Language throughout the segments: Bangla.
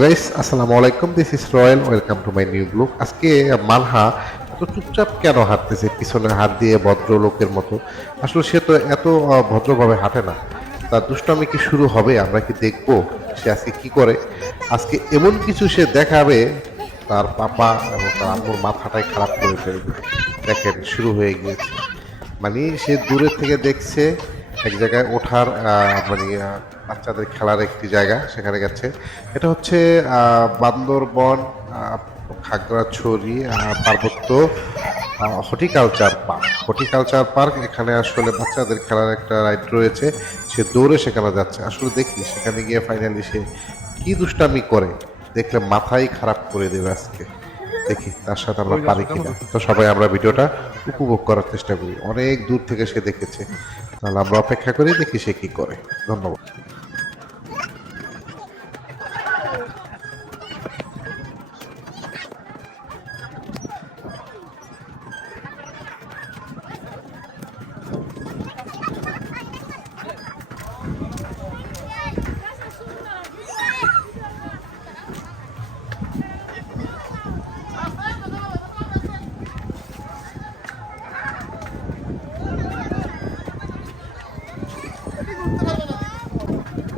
গাইস আসসালামু আলাইকুম this is royal welcome to my new blog আজকে মানহা এত চুপচাপ কেন হাঁটতেছে? পিছনে হাত দিয়ে ভদ্রলোকের মতো। আসলে সে তো এত ভদ্রভাবে হাঁটে না। তার দুষ্টামি কি শুরু হবে? আমরা কি দেখব সে আজকে কি করে? আজকে এমন কিছু সে দেখাবে, তার পাপা এবং তার আম্মুর মাথাটাই খারাপ করে ফেলবে। দেখেন, শুরু হয়ে গিয়েছে। মানে সে দূরে থেকে দেখছে এক জায়গায় ওঠার মানে বাচ্চাদের খেলার একটি জায়গা সেখানে গেছে। এটা হচ্ছে বান্দরবন খাগড়াছড়ি পার্বত্য হর্টিকালচার পার্ক। হর্টিকালচার পার্ক, এখানে আসলে বাচ্চাদের খেলার একটা রাইড রয়েছে। সে দৌড়ে সেখানে যাচ্ছে। আসলে দেখি, সেখানে গিয়ে ফাইনালি সে কি দুষ্টামি করে, দেখলে মাথাই খারাপ করে দেবে আজকে। দেখি, তার সাথে আমরা পারি কিনা। তো সবাই আমরা ভিডিওটা উপভোগ করার চেষ্টা করি। অনেক দূর থেকে সে দেখেছে। তাহলে আমরা অপেক্ষা করি দেখি সে কি করে। ধন্যবাদ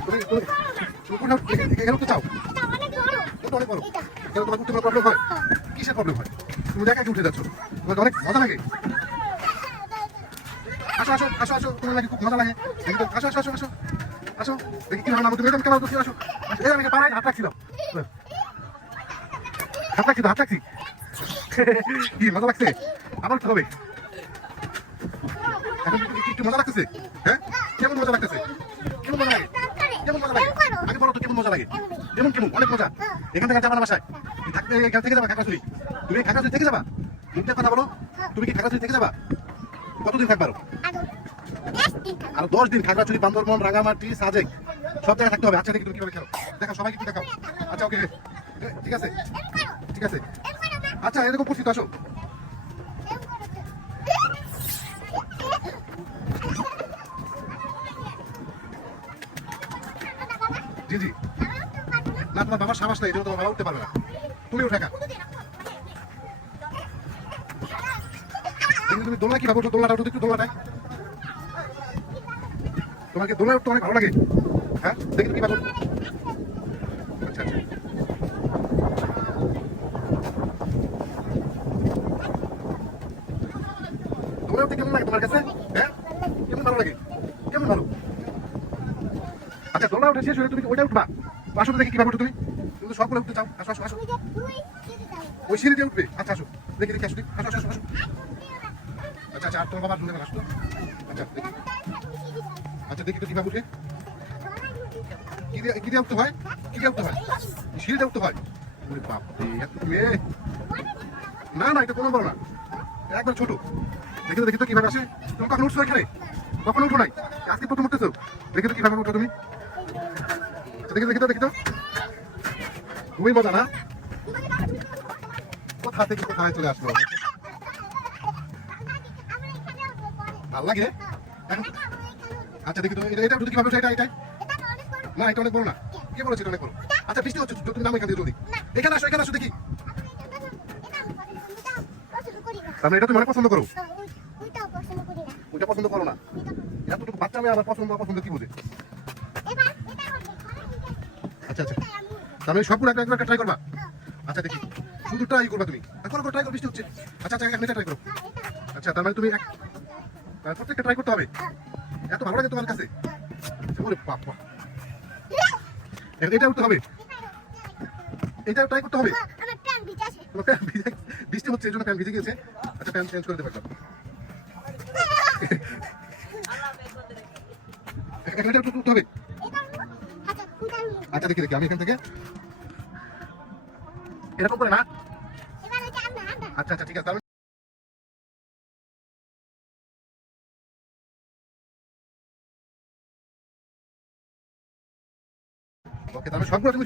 তুমি তুমি তুমি কোথাও এখানে উঠতে চাও? এটা অনেক বড় এখানে তোমার উঠতে প্রবলেম হয়? কিসের প্রবলেম হয়? তুমি দেখা উঠে যাচ্ছ। তোমার অনেক মজা লাগে। আসো আসো আসো আসো। তোমার নাকি খুব মজা লাগে। দেখি তো। আসো আসো আসো আসো। আসো। দেখি কি ভালো তুমি এরকম কেমন করছি আসো। এই আমি পাড়ায় হাত রাখছিলাম হাত রাখছি তো, হাত রাখছি। কি মজা লাগছে? আবার কি হবে। এখন একটু মজা লাগতেছে? হ্যাঁ? কেমন মজা লাগতেছে কেমন মজা লাগে কেমন মজা লাগে আগে বলো তো কেমন মজা লাগে কেমন কেমন অনেক মজা। এখান থেকে যাবা না বাসায়? এখান থেকে যাবা খাগড়াছড়ি? তুমি খাগড়াছড়ি থেকে যাবা? মুখটা কথা বলো। তুমি কি খাগড়াছড়ি থেকে যাবা? কতদিন থাকবা আর? দশ দিন। খাগড়াছড়ি, বান্দরবন রাঙামাটি সাজেক, সব জায়গায় থাকতে হবে। আচ্ছা দেখি তুমি কীভাবে খেলো। দেখা সবাইকে একটু দেখাও। আচ্ছা ওকে। ঠিক আছে? ঠিক আছে। আচ্ছা এরকম করছি তো আসো। জি জি। না, তোমার বাবার সাবাস নাই তোমার বাবা উঠতে পারবে না। তুমি উঠে তুমি দোলনা কি ভাবো? দোলনাটা উঠো একটু দোলনাটায়। তোমাকে দোলনা উঠতে অনেক ভালো লাগে। হ্যাঁ দেখি কি ভাবো? আচ্ছা আচ্ছা। কেমন লাগে তোমার কাছে? হ্যাঁ কেমন ভালো লাগে? কেমন ভালো? আচ্ছা দোলনা উঠে শেষ হলে তুমি ওইটা উঠবা? আসো তো দেখি কীভাবে উঠো তুমি। তুমি তো সবগুলো উঠতে চাও। আসো আসো আসো। ওই সিঁড়ি দিয়ে উঠবে। আচ্ছা আসো। দেখি দেখি আসো আসো আসো আসো। আসো আচ্ছা আচ্ছা আর তোমার বাবা না আসো আচ্ছা দেখি। আচ্ছা দেখি তো কীভাবে উঠে। কি দিয়ে কি দিয়ে উঠতে হয়? কি দিয়ে উঠতে হয়? সিঁড়িতে উঠতে হয়। ওরে বাপ রে, মেয়ে না না এটা কোনো বড় না। একবার ছোট। দেখি তো দেখি তো কীভাবে আসে। তুমি কখন উঠছো এখানে? কখন উঠো নাই? আজকে প্রথম উঠতেছো? দেখি তো কীভাবে উঠো তুমি। দেখি দেখি তো দেখি তো খুবই মজা না। কোথা থেকে কোথায় চলে আসলো? ভালো লাগে আচ্ছা দেখি তো এটা উঠতে কীভাবে এটা এটা না এটা অনেক বড় না। কে বলেছে এটা অনেক বড়? আচ্ছা বৃষ্টি হচ্ছে তুমি নাম এখান দিয়ে জলদি। এখানে আসো এখানে আসো দেখি। তাহলে এটা তুমি অনেক পছন্দ করো। ওইটা পছন্দ করো না। এতটুকু বাচ্চা মেয়ে আবার পছন্দ অপছন্দ কি বুঝে? আচ্ছা আচ্ছা। তাহলে সবগুলো একটা একবার ট্রাই করবা। আচ্ছা দেখি। শুধু ট্রাই করবা তুমি। এখন করো ট্রাই করো, বৃষ্টি হচ্ছে। আচ্ছা আচ্ছা একটা ট্রাই করো। আচ্ছা তার মানে তুমি প্রত্যেকটা ট্রাই করতে হবে। এত ভালো লাগে তোমার কাছে। ওরে বাবা। এটা উঠতে হবে। এটা ট্রাই করতে হবে। প্যান্ট ভিজে বৃষ্টি হচ্ছে এই জন্য প্যান্ট ভিজে গেছে আচ্ছা প্যান্ট চেঞ্জ করে দেবে। এখানে এটা উঠতে হবে। আচ্ছা দেখি দেখি, আমি এখান থেকে। এরকম করে না? আচ্ছা আচ্ছা ঠিক আছে ওকে, তাহলে সবগুলো তুমি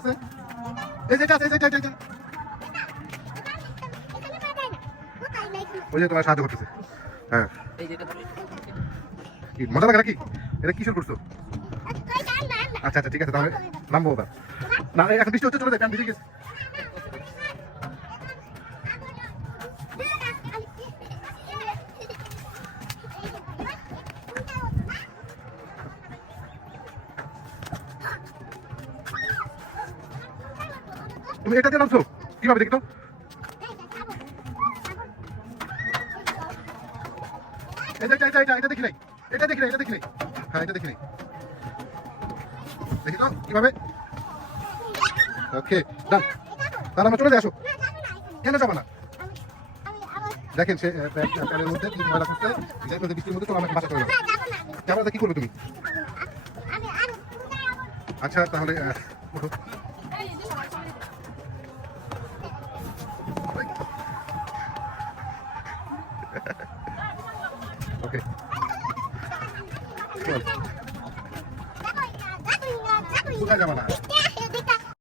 আছে? আছে সাহায্য করতেছে। হ্যাঁ। কি? মজা লাগে নাকি? এটা কিসের করছ? আচ্ছা আচ্ছা ঠিক আছে, তাহলে নামবো ওটা। না এখন বৃষ্টি হচ্ছে, চলে যায় ভিজে গেছে। তুমি এটা দিয়ে নামছো? কীভাবে দেখি তো? এটা এটা এটা এটা এটা দেখি নাই। এটা দেখি নাই, এটা দেখি নাই। হ্যাঁ এটা দেখি নাই। দেখি তো, কীভাবে? ওকে ডান তাহলে আমরা চলে যাই, আসো। কেন যাব না? দেখেন সে প্যান্টের মধ্যে কি ময়লা যাই বলতে বৃষ্টির মধ্যে চলো, আমাকে বাসা চলে যাব কি করবে তুমি? আচ্ছা তাহলে ওঠো। ওকে কোথায় যাব না